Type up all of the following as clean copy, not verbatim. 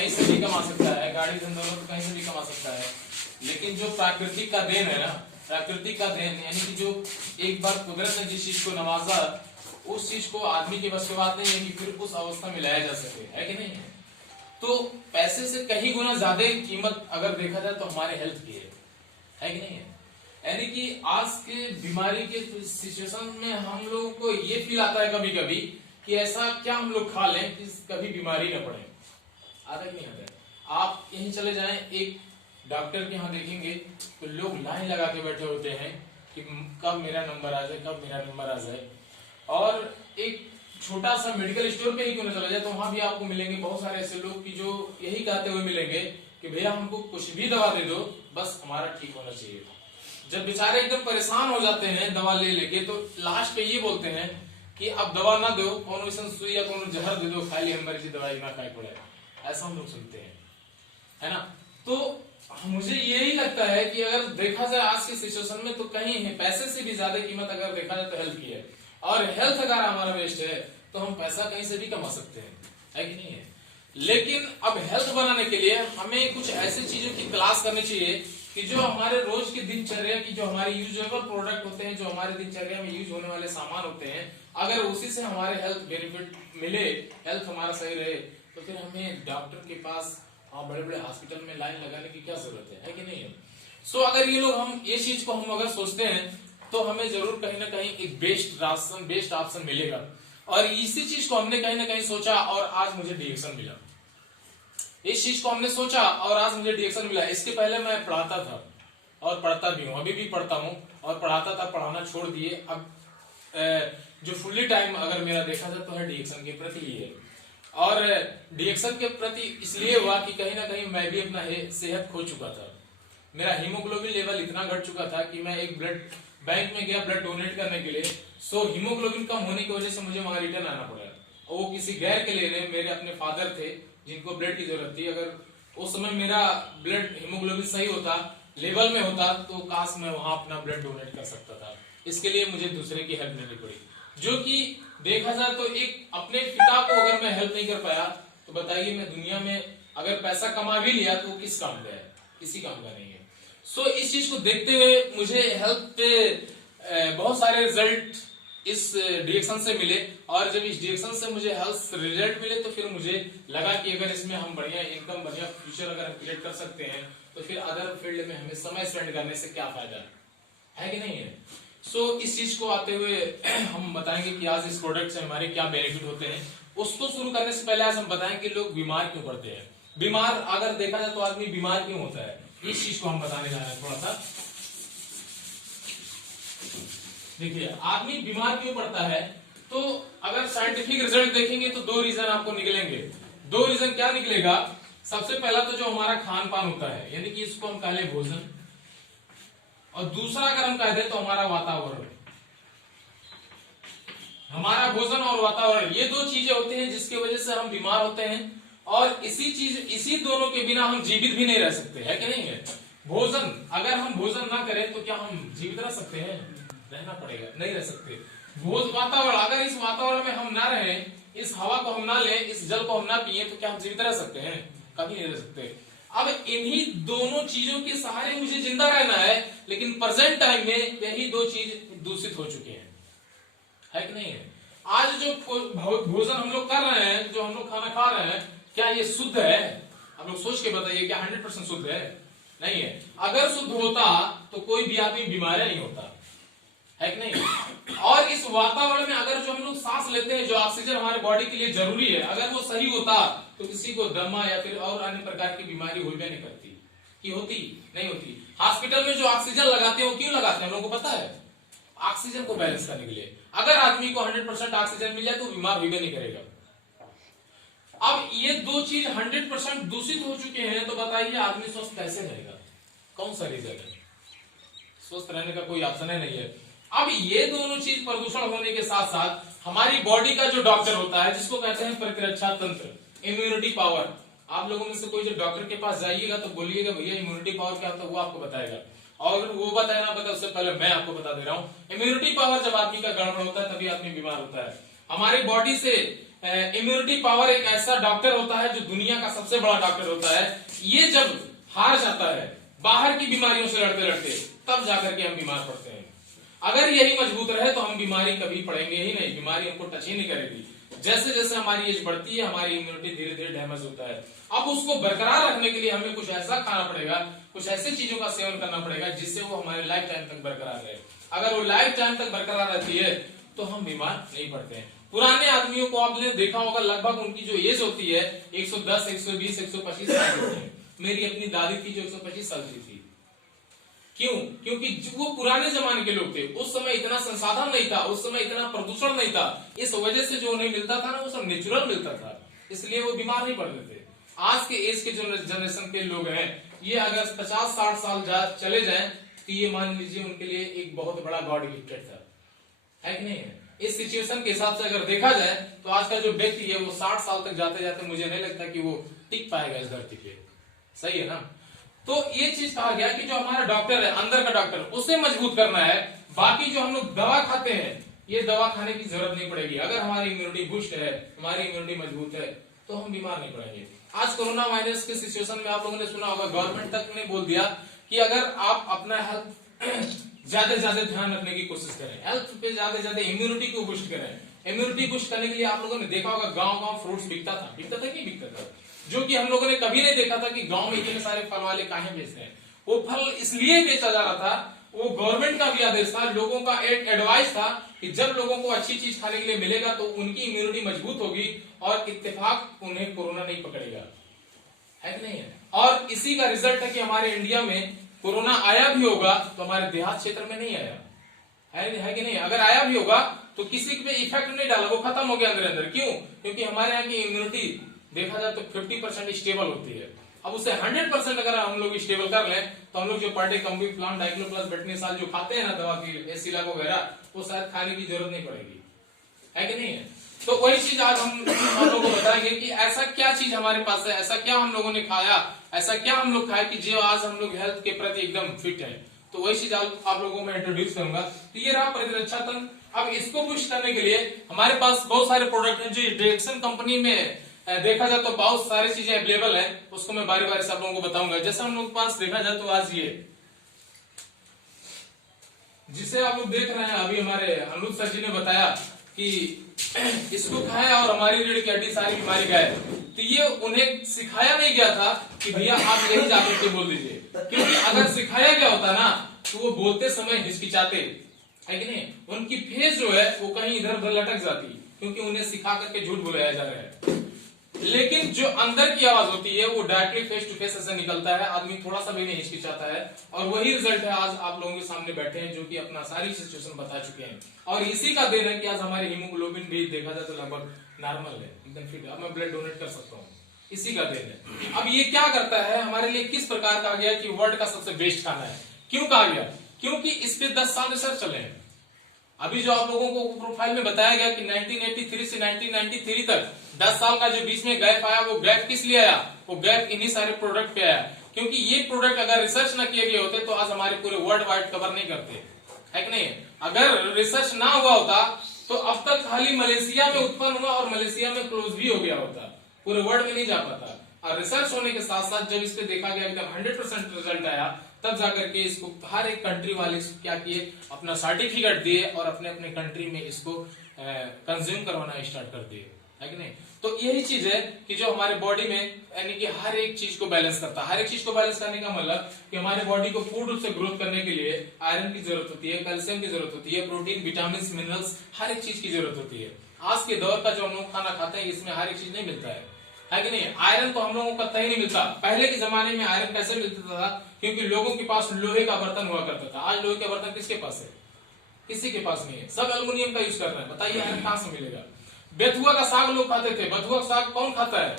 कहीं से भी कमा सकता है, गाड़ी धंधों में कहीं से भी कमा सकता है, लेकिन जो प्राकृतिक का देन है ना, प्राकृतिक का देन यानी कि जो एक बार कुदरत ने जिस चीज को नवाजा, उस चीज को आदमी के बस की बात नहीं है कि फिर उस अवस्था में लाया जा सके, है कि नहीं है। तो पैसे से कहीं गुना ज्यादा कीमत अगर देखा जाए तो हमारे हेल्थ की है कि नहीं है। यानी कि आज के बीमारी के सिचुएशन में हम लोगों को ये फील आता है कभी कभी कि ऐसा क्या हम लोग खा लें कि कभी बीमारी न पड़े। आता कि नहीं आता है। आप यहीं चले जाएं, एक डॉक्टर के यहाँ देखेंगे तो लोग लाइन लगा के बैठे होते हैं कि कब मेरा नंबर आ जाए, कब मेरा नंबर आ जाए। और एक छोटा सा मेडिकल स्टोर पे ही क्यों न चला जाए तो वहां भी आपको मिलेंगे बहुत सारे ऐसे लोग कि जो यही कहते हुए मिलेंगे कि भैया हमको कुछ भी दवा दे दो, बस हमारा ठीक होना चाहिए। जब बेचारे एकदम परेशान हो जाते हैं दवा ले लेके, तो लास्ट पे ये बोलते हैं कि अब दवा ना दो, कौन वैसा सुई या कौन जहर दे दो, खाली हमारी दवाई ना खाई पड़े। ऐसा हम लोग सुनते हैं, है ना। तो मुझे यही लगता है कि अगर देखा जाए आज की सिचुएशन में तो कहीं है पैसे से भी ज्यादा कीमत अगर देखा जाए तो हेल्थ की है। और हेल्थ अगर हमारा वेस्ट है तो हम पैसा कहीं से भी कमा सकते हैं, है कि नहीं है। लेकिन अब हेल्थ बनाने के लिए हमें कुछ ऐसी चीजों की तलाश करनी चाहिए कि जो हमारे रोज की दिनचर्या की, जो हमारे यूजेबल प्रोडक्ट होते हैं, जो हमारे दिनचर्या में यूज होने वाले सामान होते हैं, अगर उसी से हमारे हेल्थ बेनिफिट मिले, हेल्थ हमारा सही रहे, तो फिर हमें डॉक्टर के पास बड़े बड़े हॉस्पिटल में लाइन लगाने की क्या जरूरत है कि नहीं है। सो अगर ये लोग हम ये चीज को हम अगर सोचते हैं तो हमें जरूर कहीं ना कहीं एक बेस्ट ऑप्शन मिलेगा। और इसी चीज को हमने कहीं ना कहीं सोचा और आज मुझे डिरेक्शन मिला। इस चीज को हमने सोचा और आज मुझे डिरेक्शन मिला। इसके पहले मैं पढ़ाता था और पढ़ता भी हूँ, अभी भी पढ़ता हूँ और पढ़ाता था, पढ़ाना छोड़ दिए। अब जो फुल्ली टाइम अगर मेरा देखा जाए तो है डिरेक्शन के प्रति ही है। और डिरेक्शन के प्रति इसलिए हुआ कि कहीं ना कहीं मैं भी अपना सेहत खो चुका था। मेरा हीमोग्लोबिन लेवल इतना घट चुका था कि मैं एक ब्लड बैंक में गया ब्लड डोनेट करने के लिए। सो हीमोग्लोबिन कम होने की वजह से मुझे वहां रिटर्न आना पड़ा। और वो किसी गैर के लिए, मेरे अपने फादर थे जिनको ब्लड की जरूरत थी। अगर उस समय मेरा ब्लड हीमोग्लोबिन सही होता, लेवल में होता, तो काश मैं वहां अपना ब्लड डोनेट कर सकता था। इसके लिए मुझे दूसरे की हेल्प लेनी पड़ी, जो कि देखा जाए तो एक अपने पिता को अगर मैं हेल्प नहीं कर पाया तो बताइए मैं दुनिया में अगर पैसा कमा भी लिया तो किस काम का है, किसी काम का नहीं है। सो इस चीज को देखते हुए मुझे हेल्थ पे बहुत सारे रिजल्ट इस डिरेक्शन से मिले। और जब इस डिरेक्शन से मुझे हेल्थ रिजल्ट मिले तो फिर मुझे लगा कि अगर इसमें हम बढ़िया इनकम, बढ़िया फ्यूचर अगर हम क्रिएट कर सकते हैं तो फिर अदर फील्ड में हमें समय स्पेंड करने से क्या फायदा है कि नहीं है। सो इस चीज को आते हुए हम बताएंगे कि आज इस प्रोडक्ट से हमारे क्या बेनिफिट होते हैं। उसको शुरू करने से पहले आज हम बताएंगे लोग बीमार क्यों पड़ते हैं। बीमार अगर देखा जाए तो आदमी बीमार क्यों होता है, इस चीज को हम बताने जा रहे हैं थोड़ा सा। देखिए आदमी बीमार क्यों पड़ता है, तो अगर साइंटिफिक रिजल्ट देखेंगे तो दो रीजन आपको निकलेंगे। दो रीजन क्या निकलेगा, सबसे पहला तो जो हमारा खान पान होता है, यानी कि इसको हम कह ले भोजन, और दूसरा अगर हम कह दें तो हमारा वातावरण। हमारा भोजन और वातावरण ये दो चीजें होती हैं जिसकी वजह से हम बीमार होते हैं। और इसी दोनों के बिना हम जीवित भी नहीं रह सकते, है कि नहीं है। भोजन, अगर हम भोजन ना करें तो क्या हम जीवित रह सकते हैं, रहना पड़ेगा, नहीं रह सकते। वातावरण, अगर इस वातावरण में हम ना रहें, इस हवा को हम ना लें, इस जल को हम ना पिए तो क्या हम जीवित रह सकते हैं, कभी नहीं रह सकते। अब इन्हीं दोनों चीजों के सहारे मुझे जिंदा रहना है, लेकिन प्रेजेंट टाइम में यही दो चीज दूषित हो चुके हैं, है कि नहीं है। आज जो भोजन हम लोग कर रहे हैं, जो हम लोग खाना खा रहे हैं, क्या ये शुद्ध है, आप लोग सोच के बताइए, क्या 100% शुद्ध है, नहीं है। अगर शुद्ध होता तो कोई भी आदमी बीमार नहीं होता, है कि नहीं। और इस वातावरण में अगर जो हम लोग सांस लेते हैं, जो ऑक्सीजन हमारे बॉडी के लिए जरूरी है, अगर वो सही होता तो किसी को दमा या फिर और अन्य प्रकार की बीमारी हो नहीं करती, कि होती नहीं होती। हॉस्पिटल में जो ऑक्सीजन लगाते हैं वो क्यों लगाते हैं, हम लोग को पता है, ऑक्सीजन को बैलेंस करने के लिए। अगर आदमी को 100% ऑक्सीजन मिल जाए तो बीमार भी नहीं करेगा। अब ये दो चीज 100% दूषित हो चुके हैं, तो बताइए आदमी स्वस्थ कैसे रहेगा, कौन सा रीजन है, स्वस्थ रहने का कोई ऑप्शन नहीं है। अब ये दोनों चीज प्रदूषण होने के साथ साथ हमारी बॉडी का जो डॉक्टर होता है, जिसको कहते हैं प्रतिरक्षा तंत्र, इम्यूनिटी पावर। आप लोगों में से कोई जब डॉक्टर के पास जाइएगा तो बोलिएगा भैया इम्यूनिटी पावर क्या होता है, वो आपको बताएगा। और वो बताया ना बताए उससे पहले मैं आपको बता दे रहा हूँ, इम्यूनिटी पावर जब आदमी का गड़बड़ होता है तभी आदमी बीमार होता है। हमारी बॉडी से इम्यूनिटी पावर एक ऐसा डॉक्टर होता है जो दुनिया का सबसे बड़ा डॉक्टर होता है। ये जब हार जाता है बाहर की बीमारियों से लड़ते लड़ते, तब जाकर के हम बीमार पड़ते हैं। अगर यही मजबूत रहे तो हम बीमारी कभी पड़ेंगे ही नहीं, बीमारी हमको टच ही नहीं करेगी। जैसे जैसे हमारी एज बढ़ती है हमारी इम्यूनिटी धीरे धीरे डैमेज होता है। अब उसको बरकरार रखने के लिए हमें कुछ ऐसा खाना पड़ेगा, कुछ ऐसी चीजों का सेवन करना पड़ेगा जिससे वो हमारे लाइफ टाइम तक बरकरार रहे। अगर वो लाइफ टाइम तक बरकरार रहती है तो हम बीमार नहीं पड़ते हैं। पुराने आदमियों को आपने देखा होगा, लगभग उनकी जो एज होती है 110, 120, 125 साल होती है। मेरी अपनी दादी थी जो 125 साल की थी। क्यों? क्योंकि वो पुराने जमाने के लोग थे। उस समय इतना संसाधन नहीं था, उस समय इतना प्रदूषण नहीं था। इस वजह से जो उन्हें मिलता था ना वो सब नेचुरल मिलता था, इसलिए वो बीमार नहीं पड़ते थे। आज के एज के जो जनरेशन के लोग हैं, ये अगर 50-60 साल चले जाएं तो ये मान लीजिए उनके लिए एक बहुत बड़ा गॉड गिफ्टेड था, है कि नहीं है? इस सिचुएशन के हिसाब से अगर देखा जाए तो आज का जो व्यक्ति है वो 60 साल तक जाते जाते मुझे नहीं लगता कि वो टिक पाएगा इस धरती पे। सही है ना? तो ये चीज कहा गया कि जो हमारा डॉक्टर है, अंदर का डॉक्टर, उसे मजबूत करना है। बाकी जो हम लोग दवा खाते हैं, ये दवा खाने की जरूरत नहीं पड़ेगी। अगर हमारी इम्यूनिटी बूस्ट है, हमारी इम्यूनिटी मजबूत है, तो हम बीमार नहीं पड़ेंगे। आज कोरोना वायरस के सिचुएशन में आप लोगों ने सुना होगा, गवर्नमेंट तक ने बोल दिया कि अगर आप अपना हेल्थ ज्यादा से ज्यादा ध्यान रखने की कोशिश करें, हेल्थ पे ज्यादा से ज्यादा इम्यूनिटी को बूस्ट करें। इम्यूनिटी बूस्ट करने के लिए आप लोगों ने देखा होगा गांव गांव फ्रूट्स बिकता था कि नहीं बिकता था? जो कि हम लोगों ने कभी नहीं देखा था कि गांव में इतने सारे फल वाले काहे बेच रहे हैं। वो फल इसलिए बेचा जा रहा था, वो गवर्नमेंट का भी आदेश था, लोगों का एक एडवाइस था कि जब लोगों को अच्छी चीज खाने के लिए मिलेगा तो उनकी इम्यूनिटी मजबूत होगी और इत्तेफाक उन्हें कोरोना नहीं पकड़ेगा, है कि नहीं है? और इसी का रिजल्ट है कि हमारे इंडिया में कोरोना आया भी होगा तो हमारे देहात क्षेत्र में नहीं आया, है कि नहीं? अगर आया भी होगा तो किसी पे इफेक्ट नहीं डाला, वो खत्म हो गया अंदर अंदर। क्यों? क्योंकि हमारे यहाँ की इम्यूनिटी देखा जाए तो 50% स्टेबल होती है। अब उसे 100% अगर हम लोग स्टेबल कर लें तो हम लोग जो पर डे कम्बी प्लान डाइक्लोप्लस बेटनीसाल जो खाते हैं ना दवा की, एसिलैक वगैरह, वो शायद खाने की जरूरत नहीं पड़ेगी, है कि नहीं है? तो वही चीज आज हम लोगों को बताएंगे कि ऐसा क्या चीज हमारे पास है, ऐसा क्या हम लोगों ने खाया, ऐसा क्या हम लोग खाए कि जो आज हम लोग हेल्थ के प्रति एकदम फिट है। तो वही चीज आप लोगों को मैं इंट्रोड्यूस करूंगा। तो ये रहा प्रतिरक्षा तंत्र। अब इसको पुश करने के लिए हमारे पास बहुत सारे प्रोडक्ट हैं जो डायरेक्शन कंपनी में देखा जाए तो बहुत सारी चीजें अवेलेबल है, उसको मैं बारी बारी से आप लोगों को बताऊंगा। जैसे हम लोग के पास देखा जाए तो आज ये जिसे आप लोग देख रहे हैं, अभी हमारे अमरूद सर जी ने बताया कि इसको खाया और हमारी रीढ़ की हड्डी सारी बीमारी गए। तो ये उन्हें सिखाया नहीं गया था कि भैया आप यही जाकर के बोल दीजिए, क्योंकि अगर सिखाया गया होता ना तो वो बोलते समय हिचकिचाते, है कि नहीं? उनकी फेस जो है वो कहीं इधर उधर लटक जाती, क्योंकि उन्हें सिखा करके झूठ बुलाया जा रहा है। लेकिन जो अंदर की आवाज होती है वो डायरेक्टली फेस टू फेस ऐसे निकलता है, आदमी थोड़ा सा भी नहीं हिचकिचाता है। और वही रिजल्ट है आज आप लोगों के सामने बैठे हैं जो कि अपना सारी सिचुएशन बता चुके हैं। और इसी का देन है कि आज हमारे हीमोग्लोबिन भी देखा जाए तो लगभग नॉर्मल है, एकदम फिट है। अब मैं ब्लड डोनेट कर सकता हूँ, इसी का देन है। अब ये क्या करता है हमारे लिए, किस प्रकार कहा गया कि वर्ल्ड का सबसे बेस्ट खाना है? क्यों कहा गया? क्योंकि इस पे 10 साल रिसर्च चले हैं। अभी जो आप लोगों को प्रोफाइल में बताया गया कि 1983 से 1993 तक 10 साल का जो बीच में गैप आया, वो गैप किस लिए आया? वो गैप इन्हीं सारे प्रोडक्ट पे आया। क्योंकि ये प्रोडक्ट अगर रिसर्च ना किए गए होते तो आज हमारे पूरे वर्ल्ड वाइड कवर नहीं करते, है कि नहीं? अगर रिसर्च ना हुआ होता तो अब तक खाली मलेशिया में उत्पन्न हुआ और मलेशिया में क्लोज भी हो गया होता, पूरे वर्ल्ड में नहीं जा पाता। और रिसर्च होने के साथ साथ जब इस पे देखा गया एकदम 100% रिजल्ट आया, तब जाकर के इसको हर एक कंट्री वाले क्या किए, अपना सर्टिफिकेट दिए और अपने अपने कंट्री में इसको कंज्यूम करवाना स्टार्ट कर दिए, है कि नहीं? तो यही चीज है कि जो हमारे बॉडी में यानी कि हर एक चीज को बैलेंस करता है। हर एक चीज को बैलेंस करने का मतलब कि हमारे बॉडी को फूड से ग्रोथ करने के लिए आयरन की जरूरत होती है, कैल्शियम की जरूरत होती है, प्रोटीन, विटामिन, मिनरल्स, हर एक चीज की जरूरत होती है। आज के दौर का जो हम लोग खाना खाते हैं इसमें हर एक चीज नहीं मिलता है कि नहीं? आयरन तो हम लोगों को कतई नहीं मिलता। पहले के जमाने में आयरन कैसे मिलता था? क्योंकि लोगों के पास लोहे का बर्तन हुआ करता था। आज लोहे का बर्तन किसके पास है? किसी के पास नहीं है, सब एल्युमिनियम का यूज कर रहे हैं। बताइए आयरन कहां से मिलेगा? बेथुआ का साग लोग खाते थे, बथुआ का साग कौन खाता है?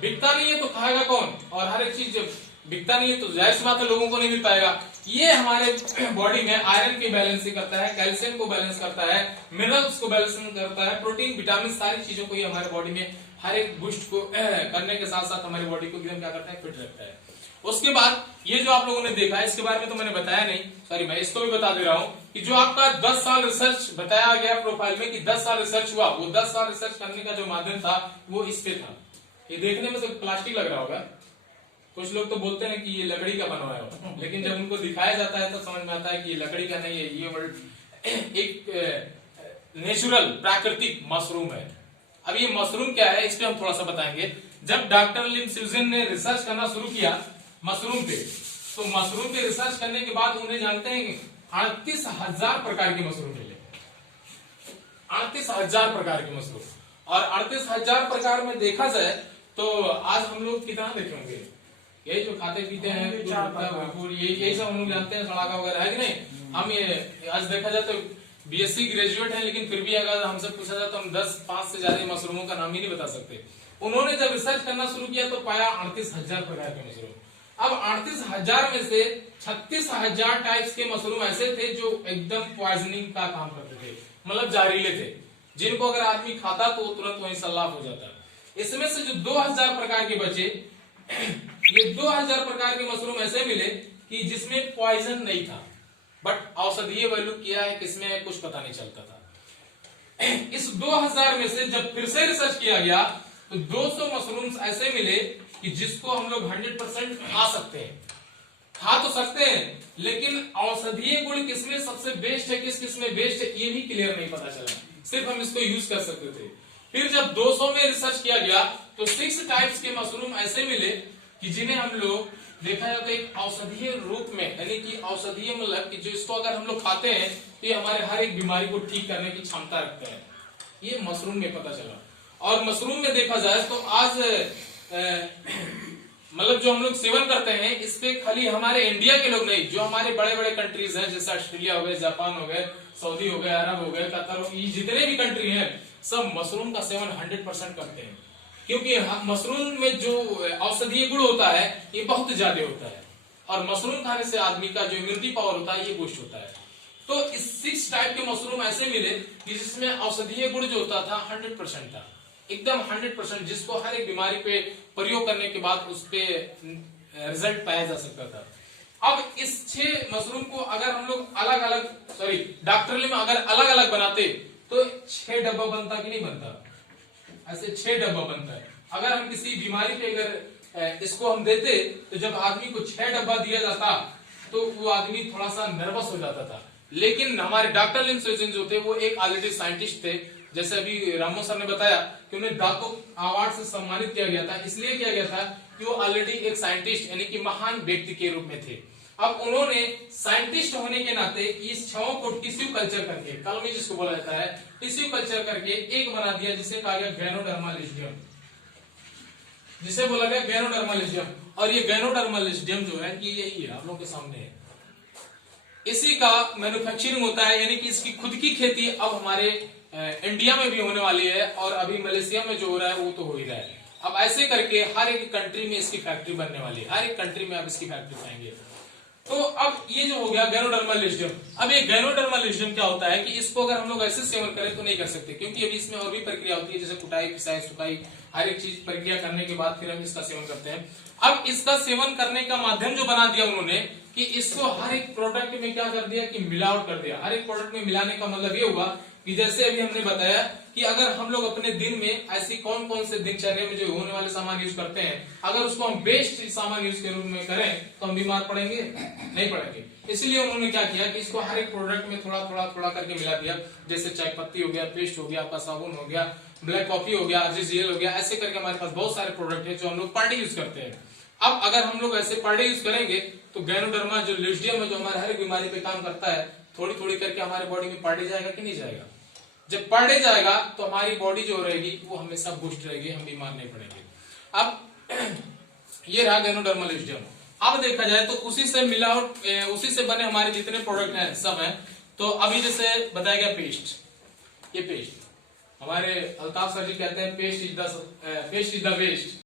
बिकता नहीं है तो खाएगा कौन? और हर एक चीज जब बिकता नहीं है तो जाहिर सी बात है लोगों को नहीं मिल पाएगा। ये हमारे बॉडी में आयरन की बैलेंसिंग करता है, कैल्शियम को बैलेंस करता है, मिनरल्स को बैलेंस करता है, प्रोटीन, विटामिन, सारी चीजों को ये हमारे बॉडी में हर एक बूस्ट को करने के साथ साथ हमारी बॉडी को एकदम क्या करता है, फिट रखता है। उसके बाद ये जो आप लोगों ने देखा है, इसके बारे में तो मैंने बताया नहीं, सॉरी मैं इसको भी बता दे रहा हूं कि जो आपका 10 साल रिसर्च बताया गया प्रोफाइल में कि 10 साल रिसर्च हुआ, वो 10 साल रिसर्च करने का जो माध्यम था वो इस पे था। ये देखने में सब प्लास्टिक लग रहा होगा, कुछ लोग तो बोलते हैं कि ये लकड़ी का बना हुआ है, लेकिन जब उनको दिखाया जाता है तो समझ में आता है कि ये लकड़ी का नहीं है, ये वर्ल्ड एक नेचुरल प्राकृतिक मशरूम है। अब ये मशरूम क्या है, इस पे हम थोड़ा सा बताएंगे। जब डॉक्टर लिन सिल्जन ने रिसर्च करना शुरू किया मशरूम पे, तो मशरूम पे रिसर्च करने के बाद उन्हें जानते हैं 38,000 प्रकार के मशरूम मिले, 38,000 प्रकार के मशरूम। और 38,000 प्रकार में देखा जाए तो आज हम लोग कितना देखे होंगे, ये जो खाते पीते हैं यही सब हम लोग जानते हैं, सड़ाका वगैरह है कि नहीं। हम ये आज देखा जाए तो बीएससी ग्रेजुएट है, लेकिन फिर भी अगर हमसे पूछा जाए तो हम 10-5 से ज्यादा मशरूमों का नाम ही नहीं बता सकते। उन्होंने जब रिसर्च करना शुरू किया तो पाया 38,000 प्रकार के मशरूम। अब 38,000 में से 36,000 टाइप्स के मशरूम ऐसे थे जो एकदम पॉइजनिंग का काम करते थे, मतलब जहरीले थे, जिनको अगर आदमी खाता तो तुरंत वहीं सल्लाप हो जाता। इसमें से जो 2,000 प्रकार के बचे, ये 2,000 प्रकार के मशरूम ऐसे मिले कि जिसमें पॉइजन नहीं था, बट औषधीय वैल्यू किया है किसमें कुछ पता नहीं चलता था। इस 2,000 में से जब फिर से रिसर्च किया गया तो 200 मशरूम्स ऐसे मिले कि जिसको हम लोग 100% खा सकते हैं, खा तो सकते हैं, लेकिन औषधीय गुण किसमें सबसे बेस्ट है, किसमें बेस्ट है, ये भी क्लियर नहीं पता चला, सिर्फ हम इसको यूज कर सकते थे। फिर जब 200 में रिसर्च किया गया तो 6 टाइप्स के मशरूम ऐसे मिले कि जिन्हें हम लोग देखा जाता है एक औषधीय रूप में, यानी कि औषधीय मतलब कि जो इसको अगर हम लोग खाते हैं तो ये हमारे हर एक बीमारी को ठीक करने की क्षमता रखते हैं, ये मशरूम में पता चला। और मशरूम में देखा जाए तो आज मतलब जो हम लोग सेवन करते हैं इस पे खाली हमारे इंडिया के लोग नहीं, जो हमारे बड़े बड़े कंट्रीज हैं जैसे ऑस्ट्रेलिया हो गए, जापान हो गए, सऊदी हो गए, अरब हो गए, कतर हो गए, ये जितने भी कंट्री हैं सब मशरूम का सेवन 100% करते हैं, क्योंकि मशरूम में जो औषधीय गुण होता है ये बहुत ज्यादा होता है, और मशरूम खाने से आदमी का जो इम्यूनिटी पावर होता है ये बूस्ट होता है। तो इस 6 टाइप के मशरूम ऐसे मिले कि जिसमें औषधीय गुण जो होता था 100% था, एकदम 100%, जिसको हर एक बीमारी पे प्रयोग करने के बाद उस पे रिजल्ट पाया जा सकता था। अब इस 6 मशरूम को अगर हम लोग अलग अलग डॉक्टरली में अगर अलग अलग बनाते तो 6 डब्बा बनता कि नहीं बनता, ऐसे 6 डब्बा बनता है। अगर हम किसी बीमारी पे अगर इसको हम देते तो जब आदमी को 6 डब्बा दिया जाता तो वो आदमी थोड़ा सा नर्वस हो जाता था, लेकिन हमारे डॉक्टर लिन सिल्जन जो थे वो एक ऑलरेडी साइंटिस्ट थे, जैसे अभी रामो सर ने बताया कि उन्हें डाको अवार्ड से सम्मानित किया गया था, इसलिए किया गया था कि वो ऑलरेडी एक साइंटिस्ट यानी कि महान व्यक्ति के रूप में थे। अब उन्होंने साइंटिस्ट होने के नाते इस 6 को टिश्यू कल्चर करके, कलमी जिसको बोला जाता है, टिश्यू कल्चर करके एक बना दिया जिसे कहा गया गैनोडर्मालिज्यम, जिसे बोला गया गैनोडर्मालिज्यम। और ये गैनोडर्मालिज्यम जो है ये यही है, आप लोगों के सामने है, इसी का मैन्युफैक्चरिंग होता है, यानी कि इसकी खुद की खेती अब हमारे इंडिया में भी होने वाली है, और अभी मलेशिया में जो हो रहा है वो तो हो ही रहा है। अब ऐसे करके हर एक कंट्री में इसकी फैक्ट्री बनने वाली है, हर एक कंट्री में आप इसकी फैक्ट्री पाएंगे। तो अब ये जो हो गया गैनोडर्मालिज्यम। अब ये गैनोडर्मालिज्यम क्या होता है कि इसको अगर हम लोग ऐसे सेवन करें तो नहीं कर सकते, क्योंकि अभी इसमें और भी प्रक्रिया होती है, जैसे कुटाई, पिसाई, सुखाई, हर एक चीज प्रक्रिया करने के बाद फिर हम इसका सेवन करते हैं। अब इसका सेवन करने का माध्यम जो बना दिया उन्होंने कि इसको हर एक प्रोडक्ट में क्या कर दिया कि मिलावट कर दिया। हर एक प्रोडक्ट में मिलाने का मतलब ये हुआ कि जैसे अभी हमने बताया कि अगर हम लोग अपने दिन में ऐसी कौन कौन से दिनचर्या में जो होने वाले सामान यूज करते हैं, अगर उसको हम बेस्ट सामान यूज के रूप में करें तो हम बीमार पड़ेंगे नहीं पड़ेंगे। इसलिए उन्होंने क्या किया कि इसको हर एक प्रोडक्ट में थोड़ा थोड़ा थोड़ा करके मिला दिया, जैसे चाय पत्ती हो गया, पेस्ट हो गया, आपका साबुन हो गया, ब्लैक कॉफी हो गया, RGGL हो गया, ऐसे करके हमारे पास बहुत सारे प्रोडक्ट है जो हम लोग पर डे यूज करते हैं। अब अगर हम लोग ऐसे पर डे यूज करेंगे तो गैनोडर्मा जो लिज्यम है जो हमारे हर बीमारी पे काम करता है, थोड़ी थोड़ी करके हमारे बॉडी में पर डे जाएगा कि नहीं जाएगा। जब पर डे जाएगा तो हमारी बॉडी जो रहेगी वो हमेशा बूस्ट रहेगी, हम बीमार नहीं पड़ेंगे। अब ये रहा गैनोडर्मालिज्यम। अब देखा जाए तो उसी से मिलावट, उसी से बने हमारे जितने प्रोडक्ट हैं सब हैं। तो अभी जैसे बताया गया पेस्ट, ये पेस्ट हमारे अल्ताफ सर जी कहते हैं पेस्ट इज द वेस्ट।